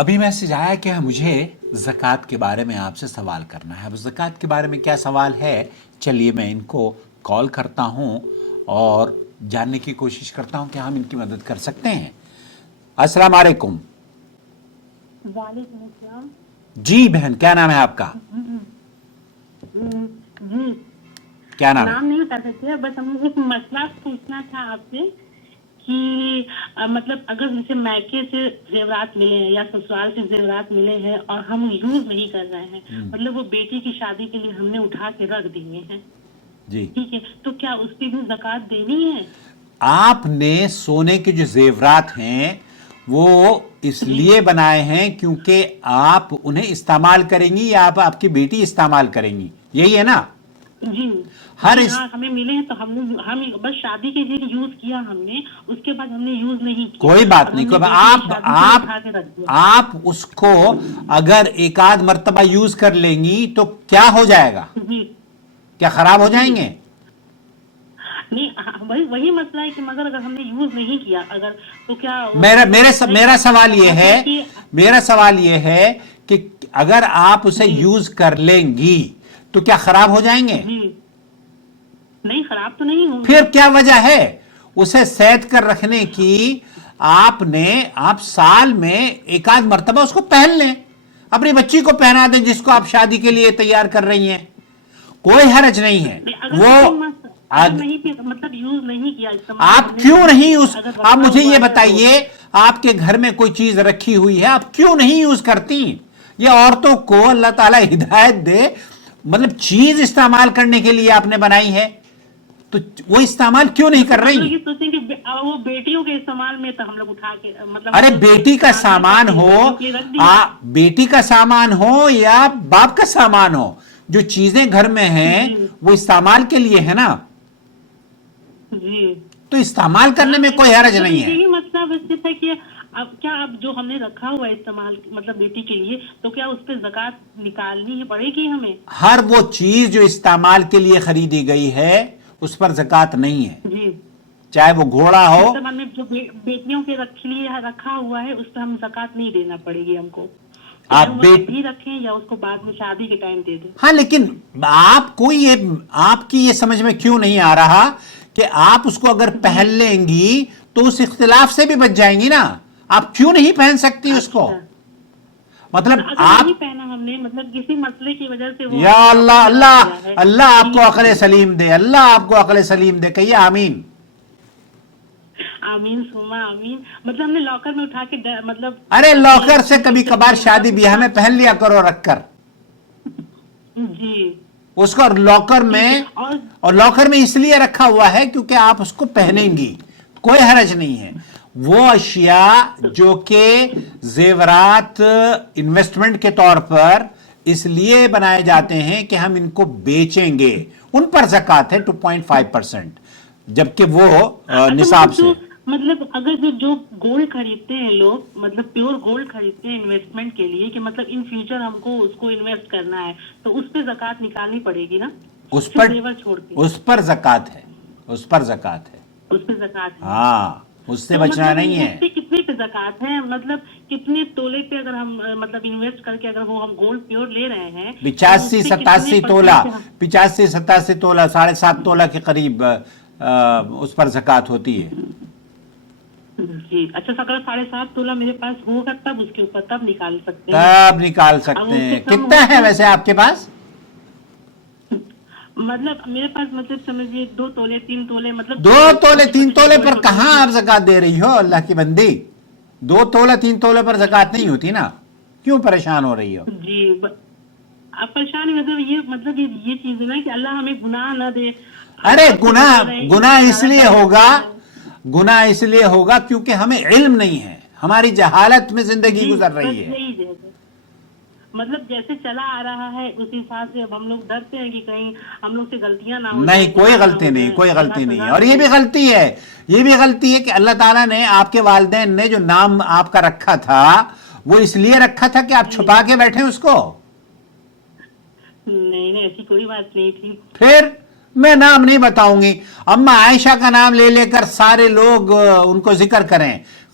ابھی میسج آیا کہ مجھے زکوٰۃ کے بارے میں آپ سے سوال کرنا ہے. اب زکوٰۃ کے بارے میں کیا سوال ہے؟ چلیے میں ان کو کال کرتا ہوں اور جاننے کی کوشش کرتا ہوں کہ ہم ان کی مدد کر سکتے ہیں. السلام علیکم. وعلیکم السلام. جی بہن، کیا نام ہے آپ کا؟ جی کیا نام ہے؟ نام نہیں بتا سکتے، بس ہم ایک مسئلہ پوچھنا تھا آپ سے کہ مطلب اگر جیسے میکے سے زیورات ملے ہیں یا سسرال سے زیورات ملے ہیں اور ہم یوز نہیں کر رہے ہیں، مطلب وہ بیٹی کی شادی کے لیے ہم نے اٹھا کے رکھ دیے ہیں، جی ٹھیک ہے، تو کیا اس پہ بھی زکوٰۃ دینی ہے؟ آپ نے سونے کے جو زیورات ہیں وہ اس لیے بنائے ہیں کیونکہ آپ انہیں استعمال کریں گی یا آپ کی بیٹی استعمال کریں گی، یہی ہے نا؟ جی ہاں ہمیں ملے ہیں تو ہم بس شادی کے لیے یوز کیا ہم نے، اس کے بعد ہم نے یوز نہیں کیا. کوئی بات نہیں. آپ اس کو اگر ایک آدھ مرتبہ یوز کر لیں گی تو کیا ہو جائے گا؟ جی کیا خراب ہو جائیں گے؟ نہیں، وہی مسئلہ ہے کہ مگر اگر ہم نے یوز نہیں کیا اگر تو کیا میرا سوال یہ ہے کہ اگر آپ اسے یوز کر لیں گی تو کیا خراب ہو جائیں گے؟ جی نہیں، خراب تو نہیں ہوں گے. پھر کیا وجہ ہے اسے سید کر رکھنے کی؟ آپ سال میں ایک آدھ مرتبہ اس کو پہن لیں، اپنی بچی کو پہنا دیں جس کو آپ شادی کے لیے تیار کر رہی ہیں، کوئی حرج نہیں ہے. مطلب یوز نہیں کیا، آپ کیوں نہیں آپ مجھے یہ بتائیے، آپ کے گھر میں کوئی چیز رکھی ہوئی ہے، آپ کیوں نہیں یوز کرتی؟ یہ عورتوں کو اللہ تعالیٰ ہدایت دے، مطلب چیز استعمال کرنے کے لیے آپ نے بنائی ہے تو وہ استعمال کیوں نہیں کر رہی؟ یہ سوچیں کہ وہ بیٹیوں کے استعمال میں تو ہم لوگ اٹھا کے مطلب ارے بیٹی کا سامان ہو یا باپ کا سامان ہو، جو چیزیں گھر میں ہیں وہ استعمال کے لیے ہے نا، جی تو استعمال کرنے میں کوئی حرج نہیں ہے. یہی مسئلہ بس یہ تھا کہ اب جو ہم نے رکھا ہوا ہے استعمال مطلب بیٹی کے لیے، تو کیا اس پہ زکوٰۃ نکالنی پڑے گی ہمیں؟ ہر وہ چیز جو استعمال کے لیے خریدی گئی ہے اس پر زکوٰۃ نہیں ہے، جی چاہے وہ گھوڑا ہو. ہم نے جو بیٹیوں کے لیے رکھا ہوا ہے اس پہ ہم زکوٰۃ نہیں دینا پڑے گی ہم کو، آپ بھی رکھیں یا اس کو بعد میں شادی کے ٹائم دے دیں. ہاں لیکن آپ کی یہ سمجھ میں کیوں نہیں آ رہا کہ آپ اس کو اگر پہن لیں گی تو اس اختلاف سے بھی بچ جائیں گی نا؟ آپ کیوں نہیں پہن سکتی اس کو؟ مطلب آپ نہیں پہنا ہم نے، مطلب کسی مسئلے کی وجہ سے یا اللہ آپ کو عقل سلیم دے، اللہ آپ کو عقل سلیم دے، کہیے آمین. آمین ثم آمین. مطلب ہم نے لاکر میں اٹھا کے مطلب ارے لاکر سے کبھی کبھار شادی بیاہ میں پہن لیا کرو رکھ کر جی اس کو لاکر میں، اور لاکر میں اس لیے رکھا ہوا ہے کیونکہ آپ اس کو پہنیں گی، کوئی حرج نہیں ہے. وہ اشیاء جو کہ زیورات انویسٹمنٹ کے طور پر اس لیے بنائے جاتے ہیں کہ ہم ان کو بیچیں گے، ان پر زکوٰۃ ہے 2.5%، جبکہ وہ نصاب سے. مطلب اگر جو گولڈ خریدتے ہیں لوگ، مطلب پیور گولڈ خریدتے ہیں انویسٹمنٹ کے لیے کہ مطلب ان فیوچر ہم کو اس کو انویسٹ کرنا ہے، تو اس پہ زکوٰۃ نکالنی پڑے گی نا؟ اس پر زکوٰۃ ہے، اس پر زکوٰۃ ہے. ہاں اس سے بچنا نہیں ہے. کتنے پہ زکوٰۃ ہے؟ مطلب کتنے تولے پہ اگر ہم مطلب انویسٹ کر کے اگر وہ ہم گولڈ پیور لے رہے ہیں، 85-87 تولہ 85-87 تولہ 7.5 تولہ کے قریب اس پر زکوٰۃ ہوتی ہے. جی اچھا، اگر 7.5 تولہ میرے پاس ہوگا تب اس کے اوپر تب نکال سکتے ہیں. کتنا ہے ویسے آپ کے پاس؟ مطلب میرے پاس مطلب سمجھیے 2 تولے 3 تولے، مطلب 2 تولے 3 تولے پر کہاں آپ زکوٰۃ دے رہی ہو اللہ کی بندی؟ 2 تولہ 3 تولے پر زکوٰۃ نہیں ہوتی نا، کیوں پریشان ہو رہی ہو؟ جی آپ پریشان مطلب یہ چیز ہے نا کہ اللہ ہمیں گناہ نہ دے. ارے گناہ اس لیے ہوگا کیونکہ ہمیں علم نہیں ہے، ہماری جہالت میں زندگی گزر رہی ہے. مطلب جیسے چلا آ رہا ہے اس حساب سے اب ہم لوگ ڈرتے ہیں کہ کہیں ہم لوگ سے غلطیاں نہ ہو. نہیں، کوئی غلطی نہیں. اور یہ بھی غلطی ہے کہ اللہ تعالیٰ نے آپ کے والدین نے جو نام آپ کا رکھا تھا وہ اس لیے رکھا تھا کہ آپ چھپا کے بیٹھے اس کو. نہیں ایسی کوئی بات نہیں تھی. پھر میں نام نہیں بتاؤں گی، اما عائشہ کا نام لے کر سارے لوگ ان کو ذکر کریں،